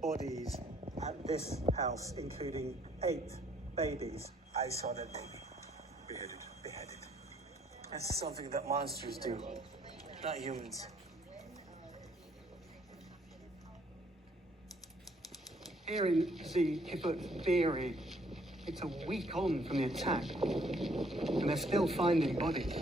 bodies at this house, including 8 babies. I saw that baby beheaded. That's something that monsters do, not humans. Here in the kibbutz Be'eri, it's a week on from the attack, and they're still finding bodies.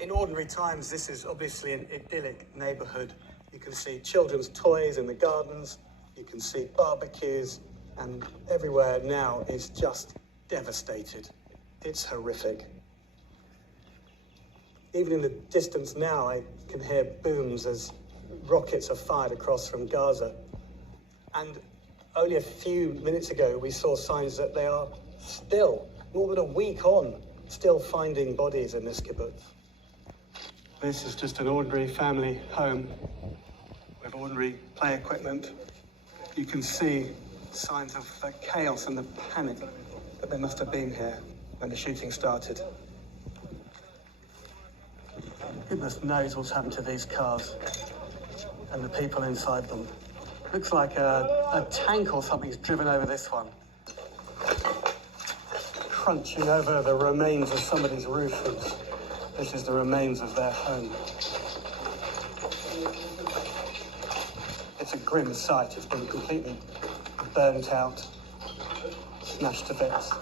In ordinary times, this is obviously an idyllic neighborhood. You can see children's toys in the gardens, you can see barbecues, and everywhere now is just devastated. It's horrific. Even in the distance now, I can hear booms as rockets are fired across from Gaza. And only a few minutes ago, we saw signs that they are still, more than a week on, still finding bodies in this kibbutz. This is just an ordinary family home with ordinary play equipment. You can see signs of the chaos and the panic that there must have been here when the shooting started. Goodness knows what's happened to these cars and the people inside them. Looks like a tank or something's driven over this one, crunching over the remains of somebody's roof. And this is the remains of their home. It's a grim sight. It's been completely burnt out, smashed to bits.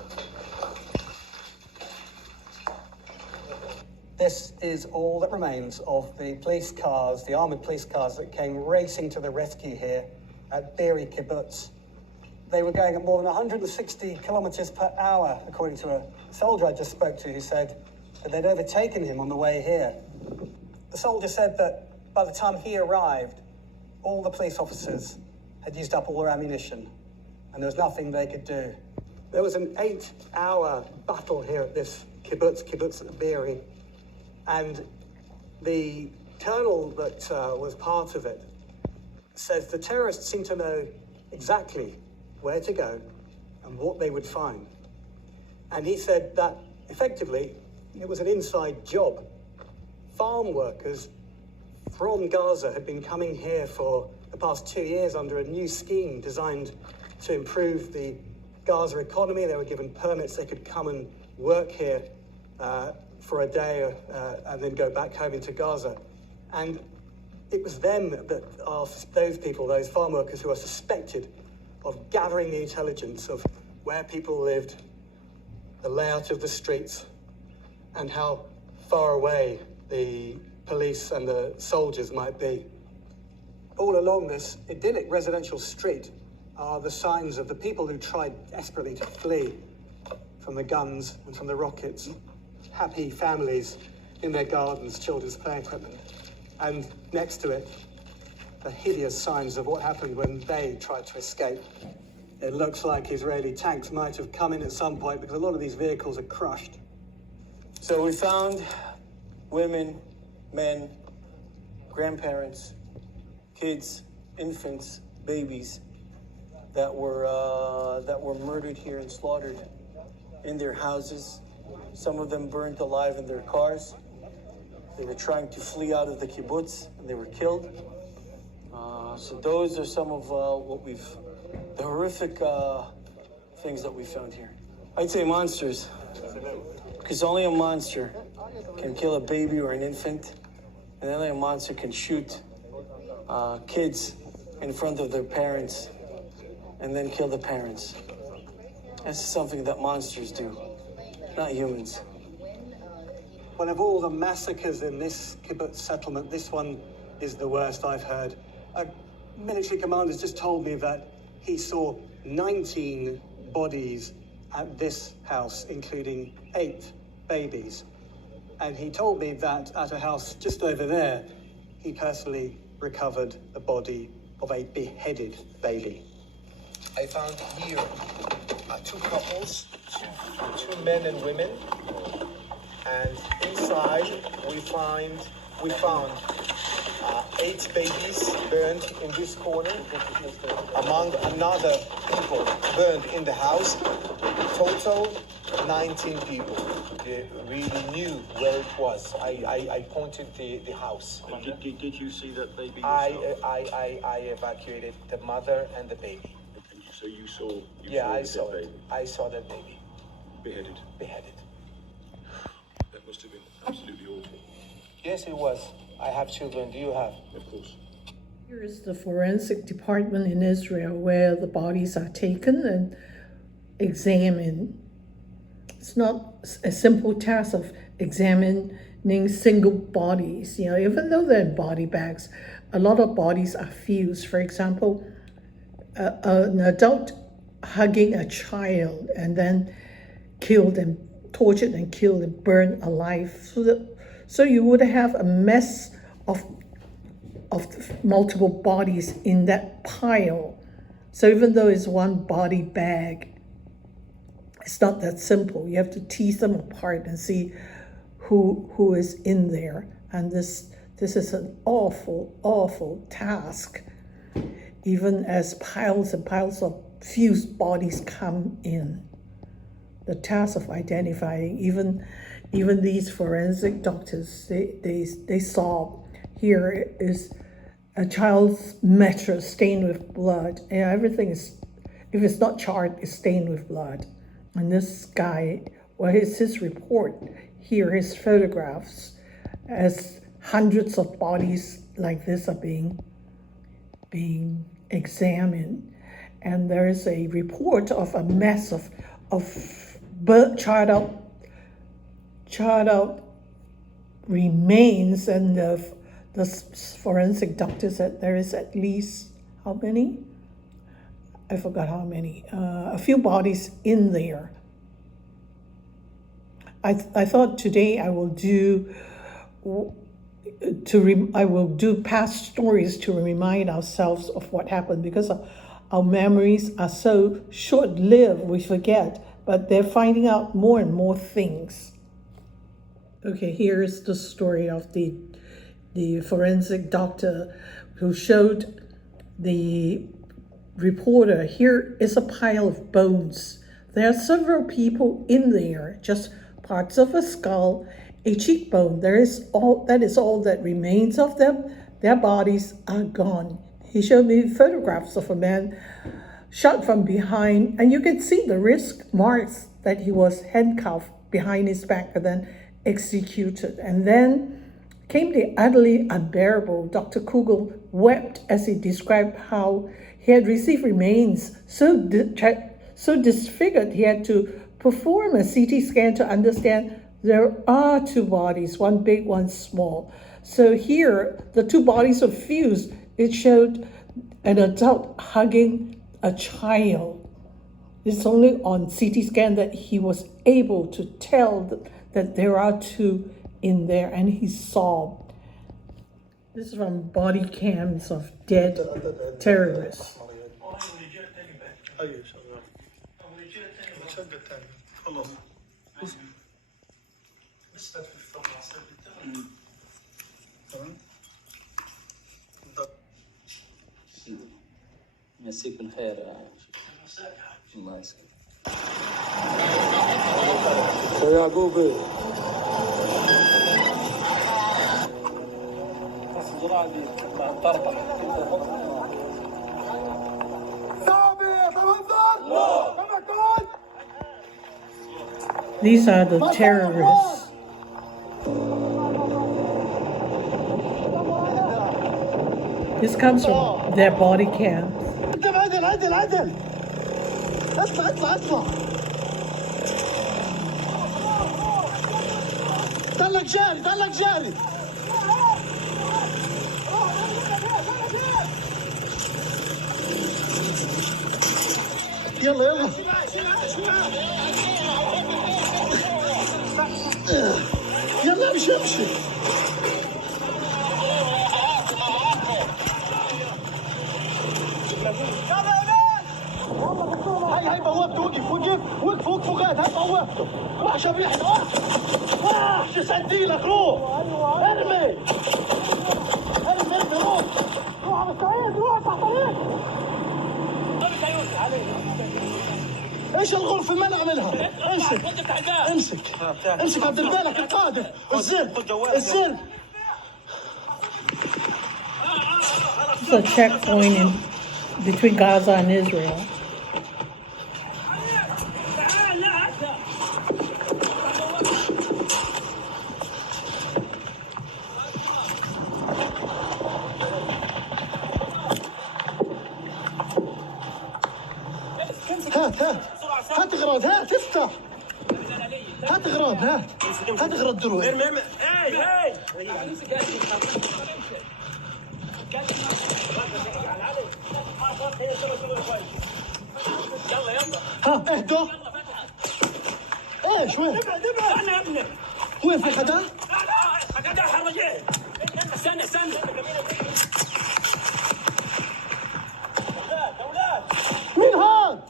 This is all that remains of the police cars, the armoured police cars that came racing to the rescue here at Be'eri Kibbutz. They were going at more than 160 kilometres per hour, according to a soldier I just spoke to who said that they'd overtaken him on the way here. The soldier said that by the time he arrived, all the police officers had used up all their ammunition and there was nothing they could do. There was an 8-hour battle here at this kibbutz Be'eri, and the colonel that was part of it says the terrorists seem to know exactly where to go and what they would find. And he said that effectively it was an inside job. Farm workers from Gaza had been coming here for the past 2 years under a new scheme designed to improve the Gaza economy. They were given permits, they could come and work here for a day and then go back home into Gaza. And it was them that are those people, those farm workers, who are suspected of gathering the intelligence of where people lived, the layout of the streets, and how far away the police and the soldiers might be. All along this idyllic residential street are the signs of the people who tried desperately to flee from the guns and from the rockets. Happy families in their gardens, children's play equipment. And next to it, the hideous signs of what happened when they tried to escape. It looks like Israeli tanks might have come in at some point because a lot of these vehicles are crushed. So we found women, men, grandparents, kids, infants, babies that were murdered here and slaughtered in their houses. Some of them burned alive in their cars. They were trying to flee out of the kibbutz and they were killed. So those are some of the horrific things that we found here. I'd say monsters, because only a monster can kill a baby or an infant, and only a monster can shoot kids in front of their parents and then kill the parents. This is something that monsters do, not humans. Well, of all the massacres in this kibbutz settlement, this one is the worst I've heard. A military commander's just told me that he saw 19 bodies at this house, including 8 babies. And he told me that at a house just over there, he personally recovered the body of a beheaded baby. I found here 2 couples, two men and women, and inside we found 8 babies burned in this corner, among another people burned in the house. Total 19 people. They really knew where it was. I pointed the house. Did you see that baby yourself? I evacuated the mother and the baby. So you saw? Yeah, I the saw dead it. baby I saw that baby beheaded. beheaded. That must have been absolutely awful. Yes, it was. I have children. Do you have? Of course. Here is the forensic department in Israel where the bodies are taken and examined. It's not a simple task of examining single bodies. You know, even though they're in body bags, a lot of bodies are fused. For example, an adult hugging a child and then killed and tortured and killed and burned alive. So you would have a mess of multiple bodies in that pile. So even though it's one body bag, it's not that simple. You have to tease them apart and see who is in there. And this is an awful task. Even as piles and piles of fused bodies come in, the task of identifying, even these forensic doctors, they saw here is a child's mattress stained with blood, and everything is, if it's not charred, it's stained with blood. And this guy, well, his report here, his photographs, as hundreds of bodies like this are being examined, and there is a report of a mess of charred out remains, and the forensic doctor said there is at least how many? I forgot how many. A few bodies in there. I thought today I will do past stories to remind ourselves of what happened, because our memories are so short-lived, we forget, but they're finding out more and more things. Okay, here's the story of the forensic doctor who showed the reporter, here is a pile of bones. There are several people in there, just parts of a skull, a cheekbone. That is all that remains of them. Their bodies are gone. He showed me photographs of a man shot from behind, and you can see the wrist marks that he was handcuffed behind his back and then executed. And then came the utterly unbearable. Dr. Kugel wept as he described how he had received remains so disfigured he had to perform a CT scan to understand there are two bodies, one big, one small. So here, the two bodies were fused. It showed an adult hugging a child. It's only on CT scan that he was able to tell that there are two in there, and he sobbed. This is from body cams of dead terrorists. يمسيك بالخير يا الله يسلمك. يا جوجل These are the terrorists. This comes from their body cams. عدل اطلع ضلك جاري يلا امشي هاي بوابته وقف غاد هاي بوابته روح شبيح وحش سديلك روح ارمي روح على الصعيد روح تحت ايش الغرفة ما نعملها امسك عبد البالك القادم الزر It's a checkpoint between Gaza and Israel. هات اغراض، هات افتح. هات اغراض، هات اغراض دروع. ها اهدوا. ايش وين؟ استنى يا ابني. وين في حدا؟ لا حدا حرجيه. استنى اولاد مين هاد؟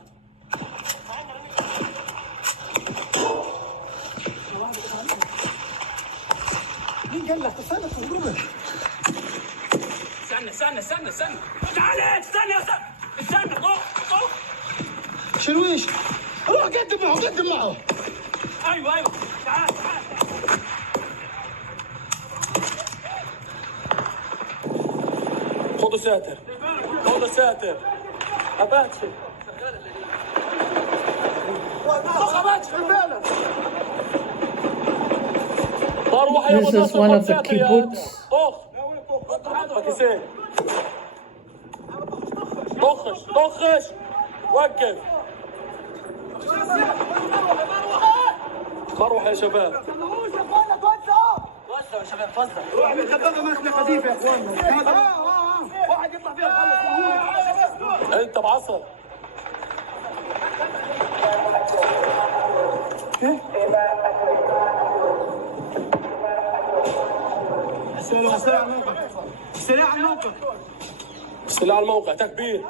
مين قال لك استنى تضربه؟ استنى تعال استنى طوق شنويش؟ روح قدم معه. ايوه تعال خذوا ساتر أباتشي. This is one of the kibbutz. طخش وقف. مروحة يا شباب. توزعوا يا شباب توزعوا. احنا خدامنا ما احنا قذيفه يا اخواننا. واحد يطلع فيها انت بعصر. السلاح على الموقع تكبير.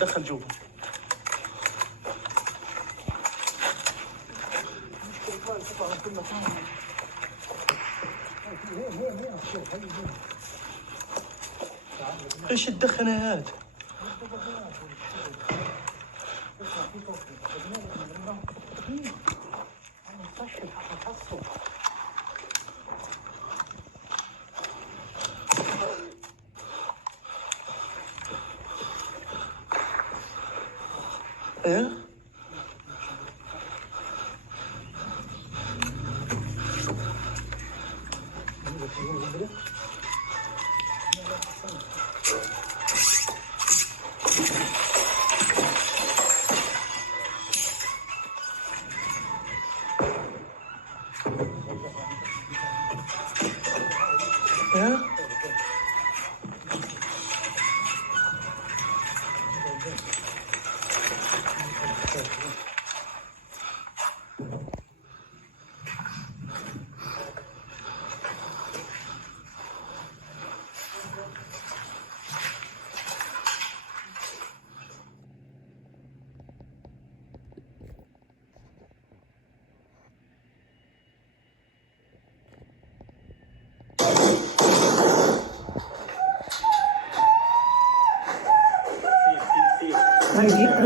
دخل جوا. ايش الدخنه هاد؟ ايه؟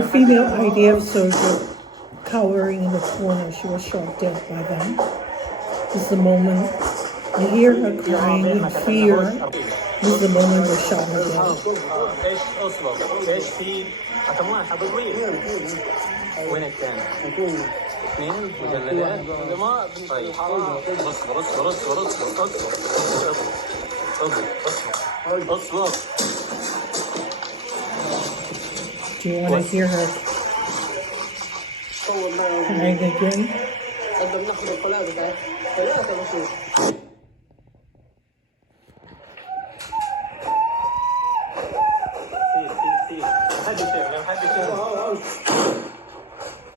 A female IDF soldier cowering in the corner. She was shot dead by them. This is the moment you hear her crying in fear. This is the moment they shot her dead. ايش اصبر؟ ايش في؟ اتمنى حضرتك وين الثاني؟ اثنين مجلدات ما طيب اصبر. Do you want to hear her crying again?